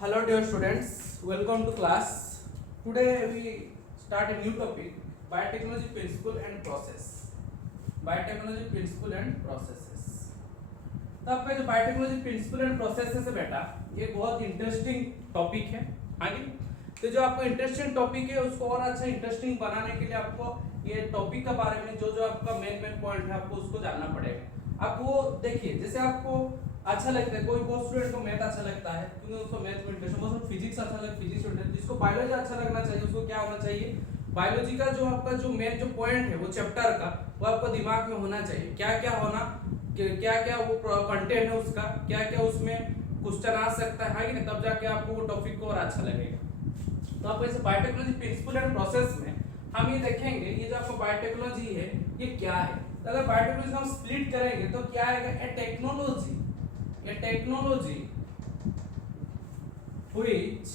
Hello dear students, welcome to class. Today we start a new topic, biotechnology principle and process. Biotechnology principle and processes. तो आपका जो biotechnology principle and processes है बेटा, ये बहुत interesting topic है। हाँ जी, तो जो आपको इंटरेस्टिंग टॉपिक है उसको और अच्छा इंटरेस्टिंग बनाने के लिए आपको ये टॉपिक के बारे में जो जो आपका मेन पॉइंट है आपको उसको जानना पड़ेगा। आप वो देखिए, जैसे आपको अच्छा लगता है, कोई स्टूडेंट को मैथ अच्छा लगता है क्योंकि उसको मैथ में इंटरेस्ट है, उसको फिजिक्स अच्छा लगता है, फिजिक्स स्टूडेंट जिसको बायोलॉजी अच्छा लगना चाहिए उसको क्या होना चाहिए, बायोलॉजी का जो आपका जो मेन जो पॉइंट है वो चैप्टर का वो आपको दिमाग में होना चाहिए। क्या क्या होना, क्या क्या वो कंटेंट है उसका, क्या क्या उसमें क्वेश्चन आ सकता है कि नहीं, तब जाके आपको वो टॉपिक को और अच्छा लगेगा। तो आपको इस बायोटेक्नोलॉजी प्रिंसिपल एंड प्रोसेस में हम ये देखेंगे, ये जो आपको बायोटेक्नोलॉजी है ये क्या है। तो अगर बायोटेक्नोलॉजी हम स्प्लिट करेंगे तो क्या आएगा, ए technology which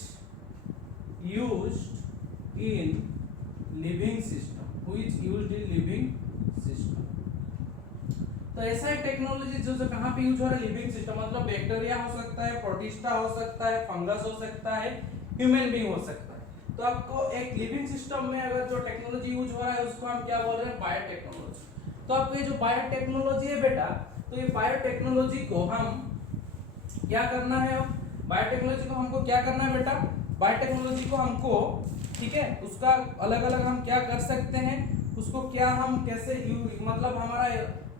used in living system, तो ऐसा है टेक्नोलॉजी जो कहाँ पे यूज हो रहा है, लिविंग सिस्टम, मतलब बैक्टीरिया हो सकता है, प्रोटिस्टा हो सकता है, फंगस हो सकता है, ह्यूमन बीइंग हो सकता है। तो आपको एक लिविंग सिस्टम में अगर जो टेक्नोलॉजी यूज हो रहा है उसको हम क्या बोल रहे हैं, बायोटेक्नोलॉजी। तो आपको ये जो बायोटेक्नोलॉजी है बेटा, तो ये बायोटेक्नोलॉजी को हम क्या करना है, बायोटेक्नोलॉजी को हमको क्या करना है बेटा, बायोटेक्नोलॉजी को हमको, ठीक है, उसका अलग अलग हम क्या कर सकते हैं, उसको क्या हम कैसे मतलब हमारा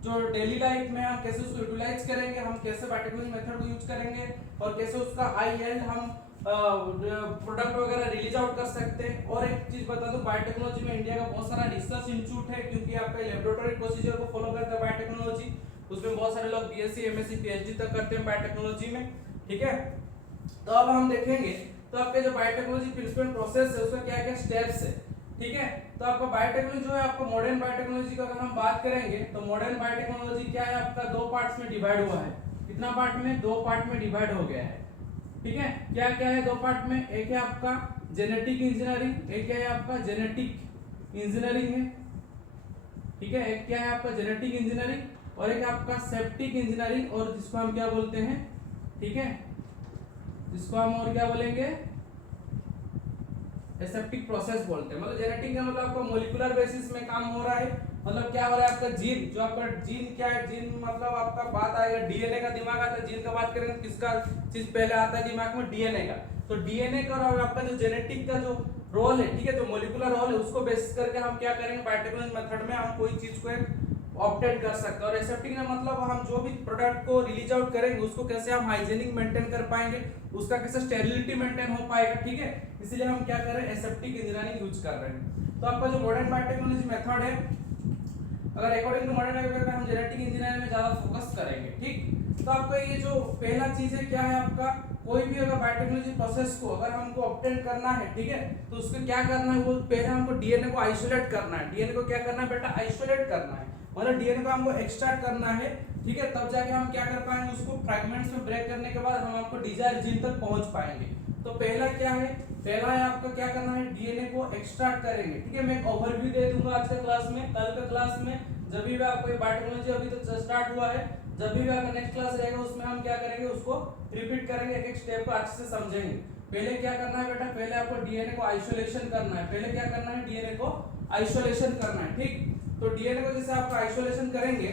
जो डेली लाइफ में हम कैसे उसको यूटिलाइज करेंगे, हम कैसे बायोटेक्नोलॉजी मेथड को यूज करेंगे और कैसे उसका हाई एंड हम प्रोडक्ट वगैरह रिलीज आउट कर सकते हैं। और एक चीज बता दूं, बायोटेक्नोलॉजी में इंडिया का बहुत सारा रिसर्च इंस्टीट्यूट है क्योंकि आपका लेबोरेटरी प्रोसीजर को फॉलो करता है बायोटेक्नोलॉजी, उसमें बहुत सारे लोग बीएससी एमएससी पीएचडी तक करते हैं बायोटेक्नोलॉजी में, ठीक है। तो अब हम देखेंगे तो आपके जो बायोटेक्नोलॉजी प्रिंसिपल प्रोसेस है उसका क्या क्या स्टेप्स है, ठीक है। तो आपका बायोटेक्नोलॉजी जो है, आपको मॉडर्न बायोटेक्नोलॉजी का अगर हम बात करेंगे तो मॉडर्न बायोटेक्नोलॉजी क्या है, आपका दो पार्ट्स में डिवाइड हुआ है। कितना पार्ट में, दो पार्ट में डिवाइड हो गया है, ठीक है। क्या क्या है दो पार्ट में, एक है आपका जेनेटिक इंजीनियरिंग, एक है आपका जेनेटिक इंजीनियरिंग है, ठीक है। एक क्या है आपका जेनेटिक इंजीनियरिंग और एक आपका सेप्टिक इंजीनियरिंग, और जिसको हम क्या बोलते हैं, ठीक है, जिसको हम और क्या बोलेंगे, एसेप्टिक प्रोसेस बोलते हैं। मतलब जेनेटिक का मतलब आपका मॉलिक्यूलर बेसिस में काम हो रहा है, मतलब क्या हो रहा है आपका जीन, जो आपका जीन क्या है, जीन मतलब आपका बात आएगा डीएनए का, दिमाग आता है, जीन का बात करेंगे किसका चीज पहले आता है दिमाग में, डीएनए का। तो डीएनए का और आपका जो जेनेटिक का जो रोल है, ठीक है, जो मॉलिक्यूलर रोल है उसको बेसिस करके हम क्या करेंगे, बायोटेक्नोलॉजी मेथड में हम कोई चीज को एक ऑप्टेट कर सकते हैं। और एसेप्टिक का मतलब हम जो भी प्रोडक्ट को रिलीज आउट करेंगे उसको कैसे हम हाइजीनिक मेंटेन कर पाएंगे, उसका कैसे स्टेरिलिटी मेंटेन हो पाएगा, ठीक है। इसलिए हम क्या कर रहे हैं, एसेप्टिक इंजीनियरिंग यूज कर रहे हैं। तो आपका जो मॉडर्न बायोटेक्नोलॉजी मेथड है, अगर अकॉर्डिंग टू मॉडर्न बायोटेक्नोलॉजी हम जेनेटिक इंजीनियरिंग में ज्यादा फोकस करेंगे, ठीक। तो आपका ये जो पहला चीज है क्या है, आपका कोई भी अगर बायोटेक्नोलॉजी प्रोसेस को अगर हमको ऑब्टेन करना है, ठीक है, तो उसको क्या करना है, वो पहले हमको डीएनए को आइसोलेट करना है। डीएनए को क्या करना है बेटा, आइसोलेट करना है, मतलब डीएनए को हमको एक्सट्रैक्ट करना है, ठीक है। तब जाके हम क्या कर पाएंगे, उसको फ्रैगमेंट्स में ब्रेक करने के बाद हम आपको डिजायर जीन तक पहुंच पाएंगे। तो पहला क्या है, पहला है आपका क्या करना है, डीएनए को एक्सट्रैक्ट करेंगे, ठीक है। मैं एक ओवरव्यू दे दूंगा आज के क्लास में, कल के क्लास में जब भी आपको बायोटेक्नोलॉजी अभी तो स्टार्ट हुआ है, जब भी आपका नेक्स्ट क्लास रहेगा उसमें हम क्या करेंगे, उसको रिपीट करेंगे, एक एक स्टेप को अच्छे से समझेंगे। पहले क्या करना है बेटा, पहले आपको डीएनए को आइसोलेशन करना है, पहले क्या करना है, डीएनए को आइसोलेशन करना है, ठीक। तो डीएनए को जैसे आप आइसोलेशन करेंगे,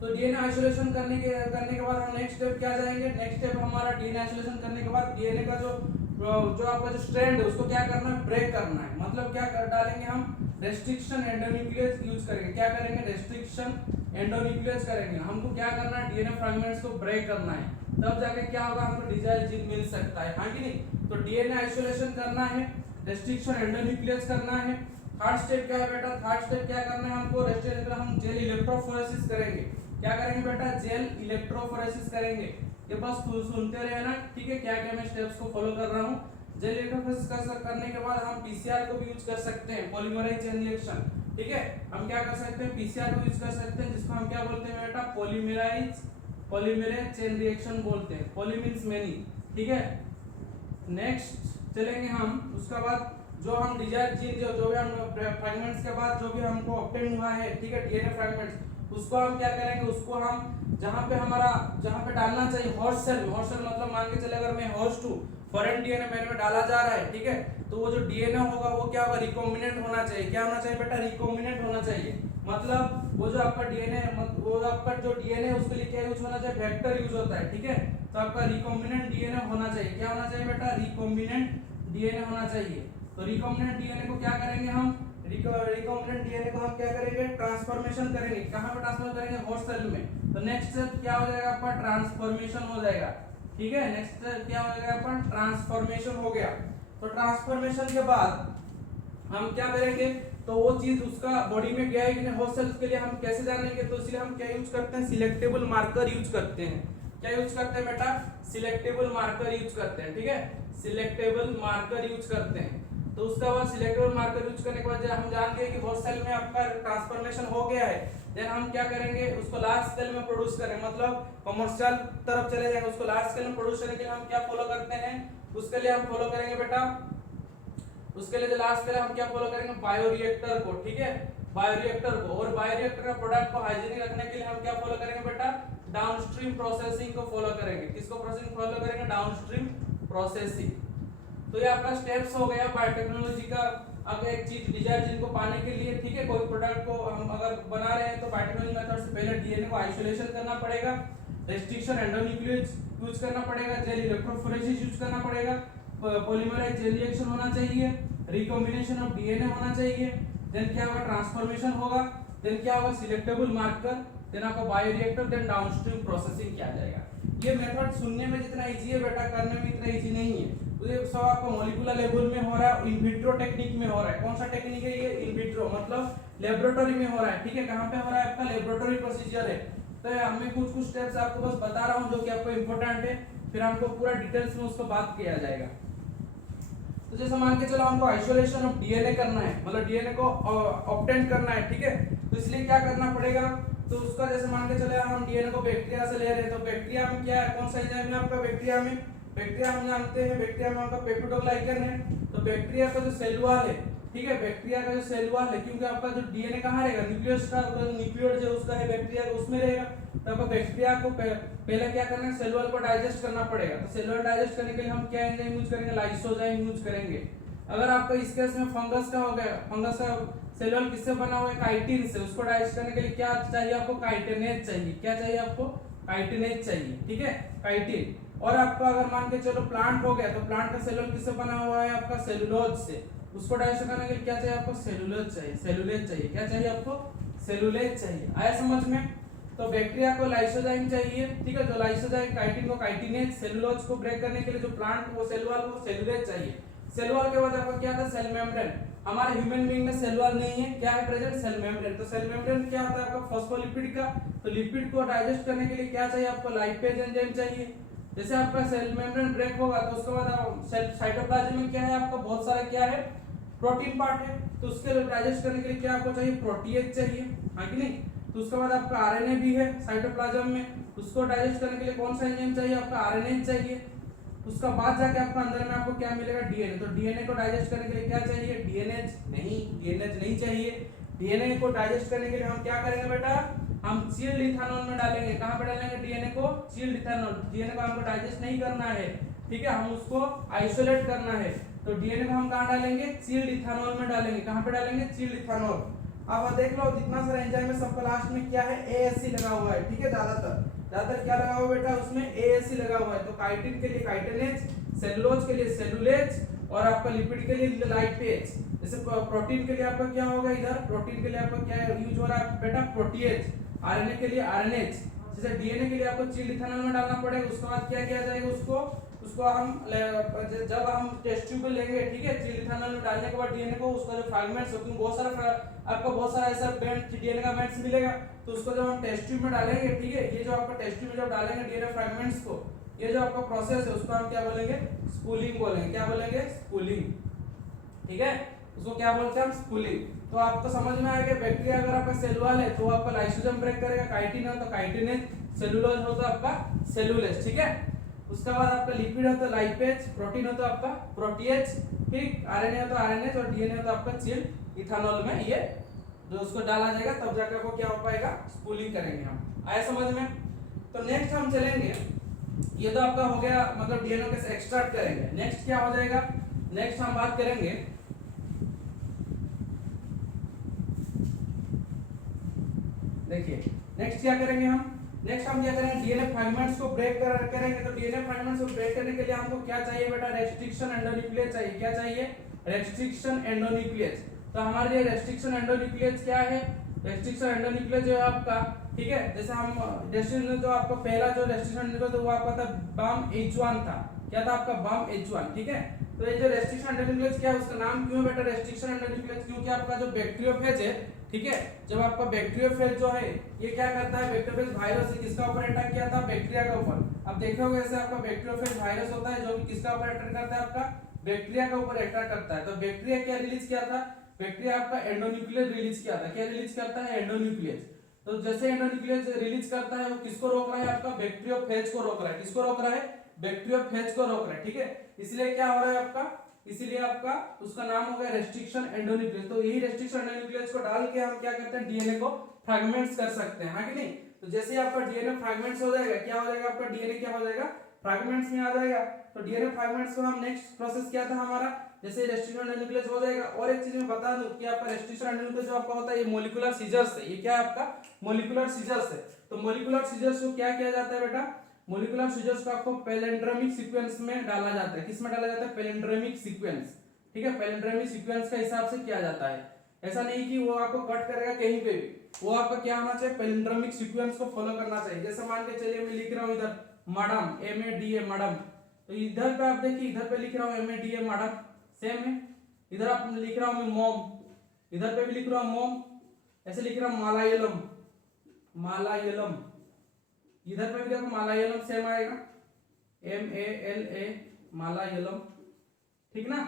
तो डीएनए आइसोलेशन करने के बाद हम नेक्स्ट स्टेप क्या जाएंगे, नेक्स्ट स्टेप हमारा डीएनए आइसोलेशन करने के बाद डीएनए का जो आपका जो स्ट्रैंड है उसको क्या करना है, ब्रेक करना है। मतलब क्या कर डालेंगे हम, रेस्ट्रिक्शन एंडोन्यूक्लियस यूज करेंगे। क्या करेंगे, रेस्ट्रिक्शन एंडोन्यूक्लियस करेंगे। हमको क्या करना है, डीएनए फ्रैगमेंट्स को ब्रेक करना है, तब जाके क्या होगा, हमको डिजायर्ड जीन मिल सकता है, हाँ कि नहीं। तो डीएनए आइसोलेशन करना है, रेस्ट्रिक्शन एंडोन्यूक्लियस करना है। थर्ड स्टेप क्या है बेटा, थर्ड स्टेप क्या करना है हमको, रेस्ट्रिक्शन हम जेल इलेक्ट्रोफोरेसिस करेंगे। क्या करेंगे बेटा, जेल इलेक्ट्रोफोरेसिस करेंगे। ये बस सुनते रहना, ठीक है, क्या क्या मैं स्टेप्स को फॉलो कर रहा हूँ। जेल इलेक्ट्रोफोरेसिस करने के बाद हम पीसीआर को भी यूज कर सकते हैं, पॉलीमराइज चेन रिएक्शन, ठीक है। हम क्या कर सकते हैं, पीसीआर को यूज कर सकते हैं, जिसको हम क्या बोलते हैं बेटा, पॉलीमराइज चेन रिएक्शन बोलते हैं, पॉली मींस मेनी, ठीक है। नेक्स्ट चलेंगे हम, उसके बाद जो हम डिजायर जीन जो भी हम फ्रैगमेंट्स के बाद जो भी हमको ऑब्टेन हुआ है, ठीक है, डीएनए फ्रैगमेंट्स, उसको हम क्या करेंगे, उसको हम जहाँ पे डालना चाहिए होस्ट सेल मतलब मान के चले अगर मैं होस्ट हूँ, फॉरेन डीएनए मेरे में डाला जा रहा है, ठीक है, तो वो जो डीएनए होगा वो क्या होगा, रिकॉम्बिनेंट होना चाहिए। क्या होना चाहिए बेटा, रिकॉम्बिनेंट होना चाहिए। मतलब वो जो आपका डीएनए उसके लिए क्या यूज होना चाहिए, वेक्टर यूज होता है, ठीक है, तो आपका रिकॉम्बिनेंट डीएनए होना चाहिए। क्या होना चाहिए बेटा, रिकॉम्बिनेंट डीएनए होना चाहिए। तो रिकॉम्बिनेंट डीएनए को क्या करेंगे हम, रिकॉम्बिनेंट डीएनए को हम क्या करेंगे, ट्रांसफॉर्मेशन करेंगे। कहां पे ट्रांसफर करेंगे, होस्ट सेल में। तो नेक्स्ट स्टेप क्या हो जाएगा आपका, ट्रांसफॉर्मेशन हो जाएगा, ठीक है। नेक्स्ट स्टेप क्या हो जाएगा आपका, ट्रांसफॉर्मेशन हो गया। तो ट्रांसफॉर्मेशन के बाद हम क्या करेंगे, तो वो चीज उसका बॉडी में गया है कि नहीं होस्ट सेल्स के लिए हम कैसे जानेंगे, तो इसलिए हम क्या यूज करते हैं, सिलेक्टेबल मार्कर यूज करते हैं। क्या यूज करते हैं बेटा, सिलेक्टेबल मार्कर यूज करते हैं, ठीक है, सिलेक्टेबल मार्कर यूज करते हैं। तो उसके बाद सिलेक्टेबल मार्कर यूज करने के बाद हम जान गए कि होस्ट सेल में आपका ट्रांसफॉर्मेशन हो गया है, देन हम क्या करेंगे, उसको लार्ज स्केल में प्रोड्यूस करें, मतलब कमर्शियल तरफ चले जाएंगे। उसको लार्ज स्केल में प्रोड्यूस करने के लिए हम क्या फॉलो करते हैं, उसके लिए हम फॉलो करेंगे बेटा, उसके लिए जो लास्ट में हम क्या फॉलो करेंगे, बायोरिएक्टर को, ठीक है, बायोरिएक्टर को। और बायोरिएक्टर का प्रोडक्ट को हाइजीनिक रखने के लिए हम क्या फॉलो करेंगे बेटा, डाउनस्ट्रीम प्रोसेसिंग को फॉलो करेंगे। किसको प्रोसेसिंग फॉलो करेंगे, डाउनस्ट्रीम प्रोसेसिंग। तो ये आपका स्टेप्स हो गया बायोटेक्नोलॉजी का। अब एक चीज डिजायर जिनको पाने के लिए, ठीक है, कोई प्रोडक्ट को हम अगर बना रहे हैं तो बायोटेक्नोलॉजी मेथड से पहले डीएनए को आइसोलेशन करना पड़ेगा, रेस्ट्रिक्शन एंडोन्यूक्लियोटाइड्स यूज करना पड़ेगा, जेल इलेक्ट्रोफोरेसिस यूज करना पड़ेगा, पॉलीमराइज चेन रिएक्शन होना चाहिए, रिकॉम्बिनेशन ऑफ डीएनए होना चाहिए, देन क्या होगा, ट्रांसफॉर्मेशन होगा, देन क्या होगा, सिलेक्टेबल मार्कर, देन आपका बायोरिएक्टर, देन डाउनस्ट्रीम प्रोसेसिंग किया जाएगा। ये मेथड सुनने में जितना इजी है बेटा, करने में इतना इजी नहीं है। तो ये सब आपका मॉलिक्यूलर लेवल में हो रहा है, इन विट्रो टेक्निक में हो रहा है। कौन सा टेक्निक है ये, इन विट्रो, मतलब लेबोरेटरी में हो रहा है, ठीक है। कहां पे हो रहा है, आपका लेबोरेटरी प्रोसीजर है। तो हमें कुछ स्टेप्स आपको बस बता रहा हूं जो कि आपको इंपॉर्टेंट है, फिर हमको पूरा डिटेल्स में उसको बात किया जाएगा। तो जैसे मान के चलो हमको आइसोलेशन ऑफ डीएनए करना है, मतलब डीएनए को ऑब्टेन करना है, ठीक है, तो इसलिए क्या करना पड़ेगा, तो उसका जैसे मान के चले हम डीएनए को बैक्टीरिया से ले रहे हैं, तो बैक्टीरिया में क्या है, कौन सा एंजाइम है आपका बैक्टीरिया में, बैक्टीरिया हम जानते हैं, बैक्टीरिया में आपका पेप्टिडोग्लाइकन है। तो बैक्टीरिया का जो सेल वॉल है, ठीक है, बैक्टीरिया का जो सेल वॉल है, क्योंकि आपका जो डीएनए कहाँ रहेगा, न्यूक्लियस का न्यूक्लियोइड जो उसका है बैक्टीरिया का, उसमें रहेगा। तो आपको बैक्टीरिया को पहले क्या करना है, सेल वॉल को डाइजेस्ट करना पड़ेगा। तो सेल वॉल डाइजेस्ट करने के लिए हम क्या एंजाइम यूज करेंगे, लाइसोजाइम यूज करेंगे। अगर आपका इस केस में फंगस का हो गया, फंगस का सेल वॉल किससे बना हुआ है, काइटिन से, उसको डाइजेस्ट करने के लिए क्या चाहिए आपको, काइटिनेज चाहिए। क्या चाहिए आपको, काइटिनेज चाहिए, ठीक है, काइटिन। और आपका अगर मान के चलो प्लांट हो गया, तो प्लांट का सेल वॉल किससे बना हुआ है, आपका सेलुलोज से, उसको डाइजेस्ट करने के लिए क्या चाहिए आपको, सेलुलोज चाहिए, सेलुलेज चाहिए। क्या चाहिए आपको, सेलुलेज चाहिए। आया समझ में। तो बैक्टीरिया को लाइसोजाइम चाहिए, ठीक है, तो लाइसोजाइम, काइटिन को काइटिनेज, सेलुलोज को ब्रेक करने के लिए जो प्लांट वो सेल वॉल को सेलुलेज चाहिए। सेल वॉल के बाद आपका क्या था, सेल मेम्ब्रेन। हमारे ह्यूमन बीइंग में सेल वॉल नहीं है, क्या है प्रेजेंट, सेल मेम्ब्रेन। तो सेल मेम्ब्रेन क्या होता है आपका, फॉस्फोलिपिड का। तो लिपिड को डाइजेस्ट करने के लिए क्या चाहिए आपको, लाइपेज एंजाइम चाहिए। जैसे आपका सेल मेम्ब्रेन ब्रेक होगा तो उसके बाद सेल साइटोप्लाज्म में क्या है आपका, बहुत सारा क्या है, प्रोटीन पार्ट है। तो उसके डाइजेस्ट करने के लिए क्या आपको चाहिए, प्रोटीएज चाहिए, हाँ कि नहीं। तो उसके बाद आपका आरएनए भी है साइटोप्लाज्म में, उसको डाइजेस्ट करने के लिए कौन सा एंजाइम चाहिए आपका, आरएनए चाहिए। उसका बाद जाके आपको अंदर में आपको क्या मिलेगा, डीएनए। तो डीएनए को डाइजेस्ट करने के लिए क्या चाहिए, डीएनए नहीं चाहिए। डीएनए को डाइजेस्ट करने के लिए हम क्या करेंगे बेटा, हम चिल्ड इथेनॉल में डालेंगे। कहां पे डालेंगे डीएनए को, चिल्ड इथेनॉल। डीएनए को हमको डाइजेस्ट नहीं करना है, ठीक है, हम उसको आइसोलेट करना है। तो डीएनए को हम कहां डालेंगे, चिल्ड इथेनॉल में डालेंगे। कहां पे डालेंगे, चिल्ड इथेनॉल। अब देख लो जितना सारा एंजाइम है सबका लास्ट में क्या है, एएससी लगा हुआ है, ठीक है। ज्यादातर क्या लगा हुआ है बेटा, उसमें एएससी लगा हुआ है। तो काइटिन के लिए काइटिनेज, सेलुलोज के लिए सेलुलेज, और आपका लिपिड के लिए लाइपेज। जैसे प्रोटीन के लिए आपका क्या होगा, इधर प्रोटीन के लिए आपका क्या यूज हो रहा है बेटा, प्रोटीएज। आरएनए के लिए आरएनएज। जैसे डीएनए के लिए आपको चिल्ड इथेनॉल में डालना पड़ेगा। उसके बाद क्या किया जाएगा, उसको हम जब हम टेस्ट ट्यूब लेंगे, ठीक है, चिल्ड इथेनॉल में डालने के बाद डीएनए को, उसका जो फ्रैगमेंट्स होते हैं बहुत सारा ऐसा बैंड डीएनए का बैंड्स मिलेगा। तो उसको जब हम टेस्ट ट्यूब में डालेंगे, ठीक है, ये जो आपका टेस्ट ट्यूब में जब डालेंगे डीएनए फ्रैगमेंट्स को, ये जो आपका प्रोसेस है उसको हम क्या बोलेंगे, स्पूलिंग बोलेंगे। क्या बोलेंगे, स्पूलिंग, ठीक है, उसको क्या बोलते हैं हम, स्पूलिंग। तो आपको समझ में आएगा, बैक्टीरिया अगर आपका सेल वॉल है तो आपका लाइसोजाइम ब्रेक करेगा, काइटिन है तो काइटिनेज, सेलुलोज हो तो आपका सेलुलेज, ठीक है। उसके बाद आपका लिपिड है तो लाइपेज, प्रोटीन हो तो आपका प्रोटीएज, ठीक, आरएनए हो तो आरएनएज, और डीएनए हो तो आपका चिल्ड इथेनॉल में ये जो उसको डाला जाएगा तब जाकर वो क्या हो पाएगा, स्पूलिंग करेंगे हम। आया समझ में? तो नेक्स्ट हम चलेंगे, ये तो आपका हो गया मतलब डीएनए कैसे एक्सट्रैक्ट करेंगे। नेक्स्ट क्या हो जाएगा, नेक्स्ट हम बात करेंगे, देखिए नेक्स्ट क्या करेंगे हम, नेक्स्ट हम क्या करेंगे, डीएनए फ्रैगमेंट्स को ब्रेक करेंगे। तो डीएनए फ्रैगमेंट्स को ब्रेक करने के लिए हमको क्या चाहिए बेटा, रेस्ट्रिक्शन एंडोन्यूक्लियस चाहिए। क्या चाहिए, रेस्ट्रिक्शन एंडोन्यूक्लियस। तो हमारे लिए रेस्ट्रिक्शन एंडोन्यूक्लियस क्या है, रेस्ट्रिक्शन एंडोन्यूक्लियस जो है आपका, ठीक है, जैसे हम रेस्ट्रिक्शन जो आपका पहला जो रेस्ट्रिक्शन एंडोन्यूक्लियस वो आपका था बाम H1 था। क्या था आपका, बाम H1, ठीक है। तो ये जो रेस्ट्रिक्शन एंडोन्यूक्लियस क्या है, उसका नाम क्यों है बेटा रेस्ट्रिक्शन एंडोन्यूक्लियस, क्योंकि आपका जो बैक्टीरियोफेज है, ठीक है, जब आपका बैक्टीरियोफेज जो है ये क्या करता है, बैक्टीरियोफेज वायरस से किसका ऊपर अटैक किया था, बैक्टीरिया के ऊपर। अब देखोगे ऐसे आपका बैक्टीरियोफेज वायरस होता है जो कि किसका ऊपर अटैक करता है, आपका बैक्टीरिया के ऊपर अटैक करता है। तो बैक्टीरिया क्या रिलीज किया था, बैक्टीरिया आपका एंडोन्यूक्लियस रिलीज किया था। क्या रिलीज करता है, एंडोन्यूक्लियस। तो जैसे एंडोन्यूक्लियस रिलीज करता है वो किसको रोक रहा है, आपका बैक्टीरियोफेज को रोक रहा है। किसको रोक रहा है, बैक्टीरियोफेज को रोक रहा है, ठीक है। इसलिए क्या हो रहा है आपका, इसीलिए आपका उसका नाम हो गया रेस्ट्रिक्शन एंडोन्यूक्लियस। तो यही रेस्ट्रिक्शन एंडोन्यूक्लियस को डाल के हम क्या करते हैं, डीएनए को फ्रैगमेंट्स कर सकते हैं, हाँ कि नहीं। तो जैसे ही आपका डीएनए फ्रैगमेंट्स हो जाएगा, क्या हो जाएगा आपका डीएनए, क्या हो जाएगा, फ्रैगमेंट्स में आ जाएगा। तो डीएनए फ्रैगमेंट्स को हम नेक्स्ट प्रोसेस क्या था हमारा, जैसे रेस्ट्रिक्शन एंडोन्यूक्लियस हो जाएगा। और एक चीज मैं बता दूं कि आपका रेस्ट्रिक्शन एंडोन्यूक्लियस जो आपका होता है ये मॉलिक्यूलर सीजर्स है। ये क्या है आपका, मॉलिक्यूलर सीजर्स है। तो मॉलिक्यूलर सीजर्स को क्या किया जाता है बेटा, मॉलिक्यूलर सीजर्स को आपको पैलिंड्रोमिक सीक्वेंस में डाला जाता है। किस में डाला जाता है, पैलिंड्रोमिक सीक्वेंस, ठीक है। पैलिंड्रोमिक सीक्वेंस का हिसाब से किया जाता है। ऐसा नहीं कि वो आपको कट करेगा कहीं पे भी, वो आपका क्या होना चाहिए, पैलिंड्रोमिक सीक्वेंस को फॉलो करना चाहिए। जैसे मान के चलिए मैं लिख रहा हूं इधर मैडम, MADA मैडम, तो इधर पे आप देखिए, इधर पे लिख रहा हूं MADA मैडम, सेम है। इधर आप लिख रहा हूं मैं मॉम, इधर पे भी लिख रहा हूं मॉम, ऐसे लिख रहा हूं मलायालम, मलायालम, इधर पे भी देखो मलायालम सेम आएगा, MALA मलायालम, ठीक ना।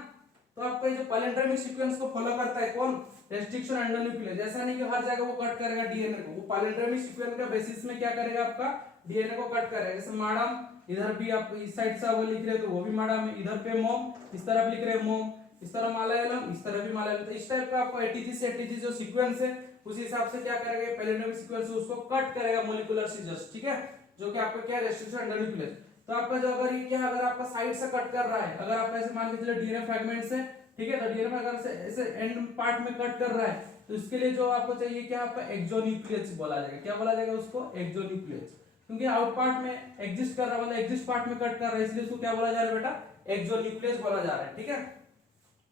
तो आपका ये जो पैलिंड्रोमिक सीक्वेंस को फॉलो करता है कौन, रेस्ट्रिक्शन एंडोन्यूक्लियस। जैसा नहीं कि हर जगह वो कट करेगा डीएनए को, वो पैलिंड्रोमिक सीक्वेंस का बेसिस में क्या करेगा, आपका डीएनए को कट करेगा। जैसे मैडम, इधर भी आप इस साइड से वो लिख रहे हो तो वो भी मैडम है, इधर पे मॉम, इस तरफ लिख रहे हैं मॉम, इस तरह मलायालम, इस तरह भी मलायालम। तो इस टाइप का आपको एटीजी से एटीजी जो सीक्वेंस है उस हिसाब से क्या करेगा, पैलिंड्रोमिक सीक्वेंस उसको कट करेगा मॉलिक्यूलर सीजर्स, ठीक है, जो कि आपका क्या रेस्ट्रिक्शन एंडोन्यूक्लियस। तो आपका जो अगर ये क्या, अगर आपका साइड से कट कर रहा है, अगर आप ऐसे मान के चलिए डीएनए फ्रैगमेंट से, ठीक है, तो डीएनए फ्रैगमेंट से ऐसे एंड पार्ट में कट कर रहा है, तो इसके लिए जो आपको चाहिए क्या, आपका एक्सोन्यूक्लियस बोला जाएगा। क्या बोला जाएगा उसको, एक्सोन्यूक्लियस, क्योंकि आउट पार्ट में एग्जिस्ट कर रहा है, मतलब एग्जिस्ट पार्ट में कट कर रहा है, इसलिए उसको क्या बोला जा रहा है बेटा, एक्सोन्यूक्लियस बोला जा रहा है, ठीक है।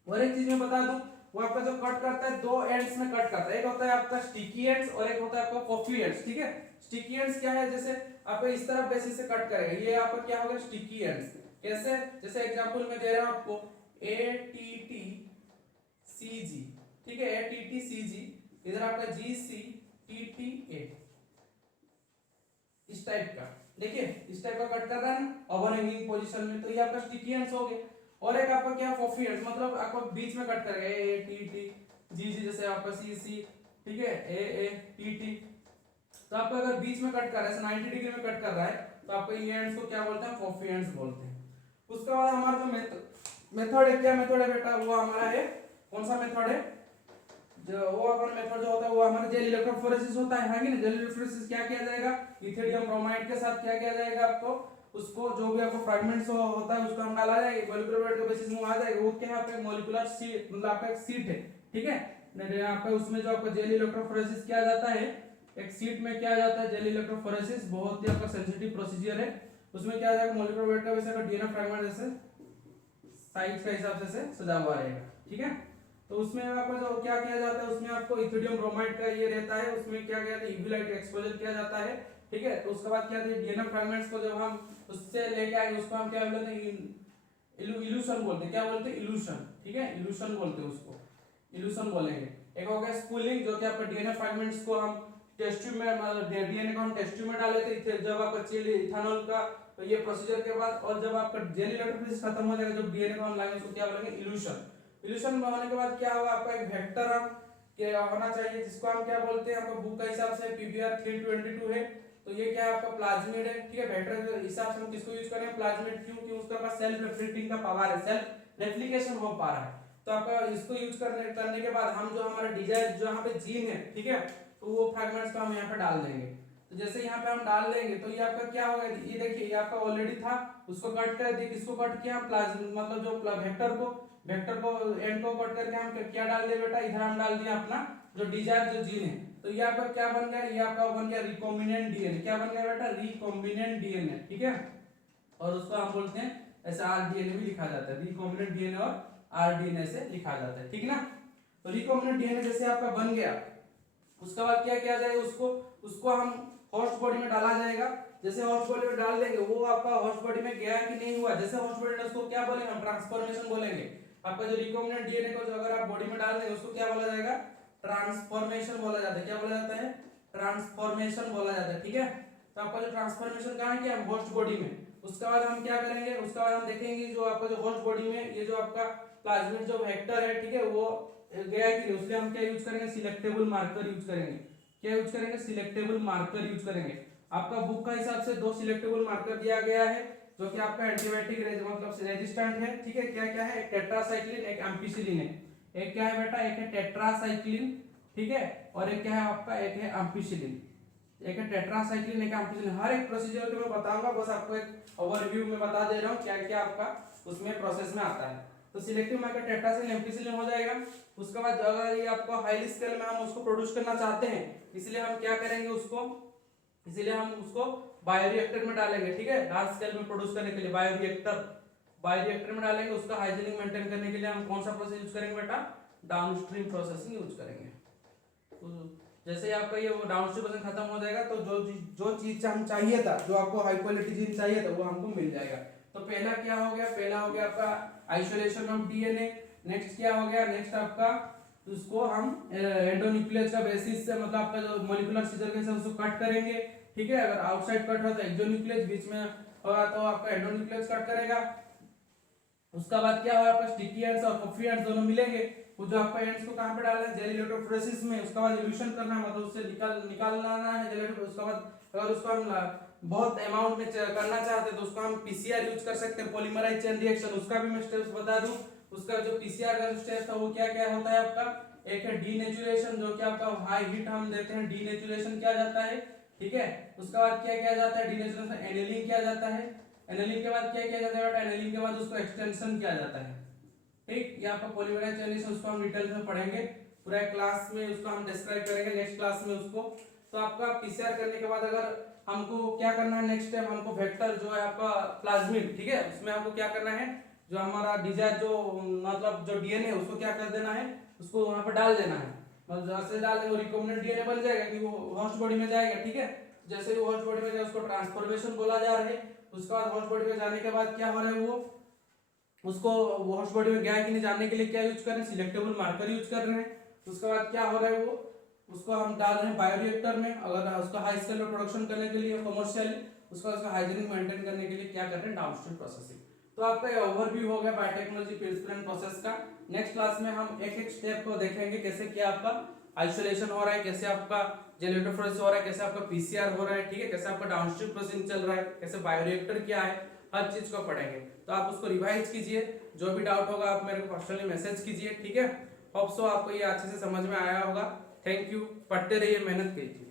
और एक चीज मैं बता दूं, वो आपका जो कट करता है दो एंड्स में कट करता है, एक होता है आपका स्टिकी एंड्स और एक होता है आपका पफी एंड्स, ठीक है। स्टिकी एंड्स क्या है, जैसे आपको इस तरफ बेसिस से कट करेगा, ये आपका क्या होगा, स्टिकी एंड्स। कैसे, जैसे एग्जांपल मैं दे रहा हूं आपको ATTCG, ठीक है, ATTCG, इधर आपका GCTTA, इस टाइप का, देखिए इस टाइप का कट कर रहा है ना ओवर हैंगिंग पोजीशन में, तो ये आपका स्टिकी एंड्स हो गए। और एक आपका क्या, पफी एंड्स, मतलब आपको बीच में कट करेगा, ATTGG, जैसे आपका CC, ठीक है, AATT। तो आपको अगर बीच में कट कर रहा है, 90 डिग्री में कट कर रहा है, तो आपको ये एंड्स को क्या बोलते हैं, पफी एंड्स बोलते हैं। उसके बाद हमारा जो मेथड है, क्या मेथड है बेटा, वो हमारा है कौन सा मेथड है, जो वो अपन मेथड जो होता है वो हमारा जेल इलेक्ट्रोफोरेसिस होता है, हां कि नहीं। जेल इलेक्ट्रोफोरेसिस क्या किया जाएगा, इथियोडियम ब्रोमाइड के साथ क्या किया जाएगा, आपको उसको जो भी आपको फ्रैगमेंट्स होता है उसको हम डाला जाएगा, मॉलिक्यूलर वेट के बेसिस में आ जाएगा। वो क्या है, आपका मॉलिक्यूलर सीट, मतलब आपका एक सीट है, ठीक है। यहाँ पे उसमें जो आपका जेल इलेक्ट्रोफोरेसिस किया जाता है, एक सीट में क्या जाता है जेल इलेक्ट्रोफोरेसिस, बहुत ही आपका सेंसिटिव प्रोसीजर है। उसमें क्या जाएगा, मॉलिक्यूलर वेट का बेसिस का डीएनए फ्रैगमेंट जैसे साइज का हिसाब से सजा हुआ रहेगा, ठीक है। तो उसमें आपका जो क्या किया जाता है, उसमें आपको इथियोडियम ब्रोमाइड का ये रहता है, उसमें क्या किया जाता है, यूवी लाइट एक्सपोजर किया जाता है, ठीक है। तो उसके बाद क्या है, डीएनए फ्रैगमेंट्स को जब हम उससे लेके आएंगे उसको हम क्या बोलते हैं, इल्यूशन बोलते हैं। क्या बोलते हैं, इल्यूशन, ठीक है, इल्यूशन बोलते हैं उसको, इल्यूशन बोलेंगे। एक हो गया स्पूलिंग, जो कि आपका डीएनए फ्रैगमेंट्स को हम टेस्ट ट्यूब में, मतलब डीएनए को हम टेस्ट ट्यूब में डाले थे, जब आपका चिल इथेनॉल का तो ये प्रोसीजर के बाद, और जब आपका जेल इलेक्ट्रोफोरेसिस खत्म हो जाएगा, जब डीएनए को हम लाएंगे उसको क्या बोलेंगे, इल्यूशन। इल्यूशन होने के बाद क्या होगा, आपका एक वेक्टर हम क्या होना चाहिए, जिसको हम क्या बोलते हैं, आपका बुक का हिसाब से PBR 322 है। तो ये क्या है, आपका प्लाज्मिड है, ठीक है। वेक्टर के हिसाब से हम किसको यूज करें, प्लाज्मिड, क्योंकि उसके पास सेल्फ रेप्लिकेटिंग का पावर है, सेल्फ रेप्लिकेशन हो पा रहा है। तो आपका इसको यूज करने के बाद हम जो हमारा डिजाइन जो यहाँ पे जीन है, ठीक है, तो वो फ्रैगमेंट्स को हम यहाँ पे डाल देंगे। तो जैसे यहाँ पे हम डाल देंगे तो ये आपका क्या होगा, ये देखिए ये आपका ऑलरेडी था, उसको कट कर दिए, किसको कट किया हम मतलब जो वेक्टर को एंड को कट करके हम क्या डाल दिए बेटा, इधर हम डाल दिया अपना जो डिजायर जो जीन है। तो ये आपका क्या बन गया, ये आपका बन गया रिकॉम्बिनेंट डीएनए। क्या बन गया बेटा, रिकॉम्बिनेंट डीएनए, ठीक है। और उसको हम बोलते हैं ऐसे आरडीएनए भी लिखा जाता है, रिकॉम्बिनेंट डीएनए और आरडीएनए से लिखा जाता है, ठीक ना। तो रिकॉम्बिनेंट डीएनए जैसे आपका बन गया, उसके बाद क्या किया जाएगा, उसको हम होस्ट बॉडी में डाला जाएगा। जैसे होस्ट बॉडी में डाल देंगे, वो आपका होस्ट बॉडी में गया कि नहीं हुआ, जैसे होस्ट बॉडी में उसको क्या बोलेंगे हम, ट्रांसफॉर्मेशन बोलेंगे। आपका जो रिकॉम्बिनेंट डीएनए को जो अगर आप बॉडी में डाल देंगे उसको क्या बोला जाएगा, ट्रांसफॉर्मेशन बोला जाता है। क्या बोला जाता है, ट्रांसफॉर्मेशन बोला जाता है, ठीक है। तो आपका जो ट्रांसफॉर्मेशन कहाँ किया, होस्ट बॉडी में। उसके बाद हम क्या करेंगे, उसके बाद हम देखेंगे जो आपका जो होस्ट बॉडी में ये जो आपका प्लाज्मिड जो वेक्टर है, ठीक है, वो गया कि नहीं, उसके हम क्या यूज करेंगे, सिलेक्टेबल मार्कर यूज करेंगे। क्या यूज करेंगे, सिलेक्टेबल मार्कर यूज करेंगे। आपका बुक का हिसाब से 2 सिलेक्टेबल मार्कर दिया गया है जो कि आपका एंटीबायोटिक मतलब रेजिस्टेंट है, ठीक है। क्या क्या है, एक टेट्रासाइक्लिन, एक एम्पिसिलिन है। एक क्या है बेटा, एक है टेट्रासाइक्लिन, ठीक है, और एक क्या है आपका, एक है एम्पिसिलिन। एक है टेट्रासाइक्लिन, एक एम्पिसिलिन। हर एक प्रोसीजर को मैं बताऊंगा, बस आपको एक ओवरव्यू में बता दे रहा हूँ क्या क्या आपका उसमें प्रोसेस में आता है। तो सिलेक्टिव मार्कर टेट्रासाइक्लिन एम्पिसिलिन हो जाएगा। उसके बाद अगर ये आपको हाई स्केल में हम उसको प्रोड्यूस करना चाहते हैं, इसलिए हम क्या करेंगे उसको, इसीलिए हम उसको बायोरिएक्टर में डालेंगे, ठीक है। लार्ज स्केल में प्रोड्यूस करने के लिए बायोरिएक्टर में डालेंगे। उसका हाइजीनिक मेंटेन करने के लिए हम कौन सा प्रोसेस यूज करेंगे बेटा, डाउनस्ट्रीम प्रोसेसिंग यूज करेंगे। तो जैसे ही आपका ये वो डाउनस्ट्रीम प्रोसेसिंग खत्म हो जाएगा तो जो चीज हम चाहिए था, जो आपको हाई क्वालिटी जीन चाहिए था, वो हमको मिल जाएगा। तो पहला क्या हो गया, पहला हो गया आपका आइसोलेशन ऑफ डीएनए। नेक्स्ट क्या हो गया, नेक्स्ट आपका उसको हम एंडोन्यूक्लियस का बेसिस से मतलब आपका जो मॉलिक्यूलर सीजर के साथ उसको कट करेंगे, ठीक है। अगर आउटसाइड कट हो तो एक्सोन्यूक्लियस, बीच में होगा तो आपका एंडोन्यूक्लियस कट करेगा। उसका बाद क्या होगा, आपका स्टिकी एंड्स और पफी एंड्स दोनों मिलेंगे। वो जो आपका एंड्स को कहां पे डालना है, जेल इलेक्ट्रोफोरेसिस में। उसका बाद इल्यूशन करना है, मतलब उससे निकालना है जेल। उसका बाद अगर उसको हम बहुत अमाउंट में करना चाहते हैं तो उसको हम पीसीआर यूज कर सकते हैं, पॉलीमराइज चेन रिएक्शन। उसका भी मैं स्टेप्स बता दूं। उसका जो पीसीआर का स्टेप था वो क्या क्या होता है आपका, एक है डीनेचुरेशन, जो कि आपका हाई हीट हम देते हैं, डीनेचुरेशन किया जाता है, ठीक है। उसके बाद क्या किया जाता है, डीनेचुरेशन एनेलिंग किया जाता है। एनेलिंग के बाद क्या किया जाता है बेटा, एनेलिंग के बाद उसको एक्सटेंशन किया जाता है, ठीक। ये आपका पॉलीमराइज चेन रिएक्शन, उसको हम डिटेल में पढ़ेंगे, पूरा क्लास में उसको हम डिस्क्राइब करेंगे नेक्स्ट क्लास में उसको। तो आपका पीसीआर करने के बाद अगर हमको क्या करना है, नेक्स्ट स्टेप हमको वेक्टर जो है आपका प्लाज्मिड, ठीक है, उसमें हमको क्या करना है, जो हमारा डिजायर जो मतलब जो डीएनए है उसको क्या कर देना है, उसको वहां पर डाल देना है। मतलब जैसे डाल देंगे वो रिकॉम्बिनेंट डीएनए बन जाएगा कि वो होस्ट बॉडी में जाएगा, ठीक है। जैसे वो होस्ट बॉडी में जाए उसको ट्रांसफॉर्मेशन बोला जा रहा है। उसके बाद होस्ट बॉडी में जाने के बाद क्या हो रहा है, वो उसको होस्ट बॉडी में गया कि नहीं जानने के लिए क्या यूज कर रहे हैं, सिलेक्टेबल मार्कर यूज कर रहे हैं। उसके बाद क्या हो रहा है, वो उसको हम डाल रहे हैं बायोरिएक्टर में। अगर उसका हाई स्केल में प्रोडक्शन करने के लिए कमर्शियल, उसका हाइजीनिक मेंटेन करने के लिए क्या कर रहे हैं, डाउनस्ट्रीम प्रोसेसिंग। तो आपका ये ओवरव्यू हो गया बायोटेक्नोलॉजी प्रिंसिपल एंड प्रोसेस का। नेक्स्ट क्लास में हम एक एक स्टेप को देखेंगे, कैसे क्या आपका आइसोलेशन हो रहा है, कैसे आपका जेल इलेक्ट्रोफोरेसिस हो रहा है, कैसे आपका पीसीआर हो रहा है, ठीक है, कैसे आपका डाउनस्ट्रीम प्रोसेसिंग चल रहा है, कैसे बायोरिएक्टर क्या है, हर चीज को पढ़ेंगे। तो आप उसको रिवाइज कीजिए, जो भी डाउट होगा आप मेरे को पर्सनली मैसेज कीजिए, ठीक है। होप सो आपको ये अच्छे से समझ में आया होगा। थैंक यू, पढ़ते रहिए, मेहनत कीजिए।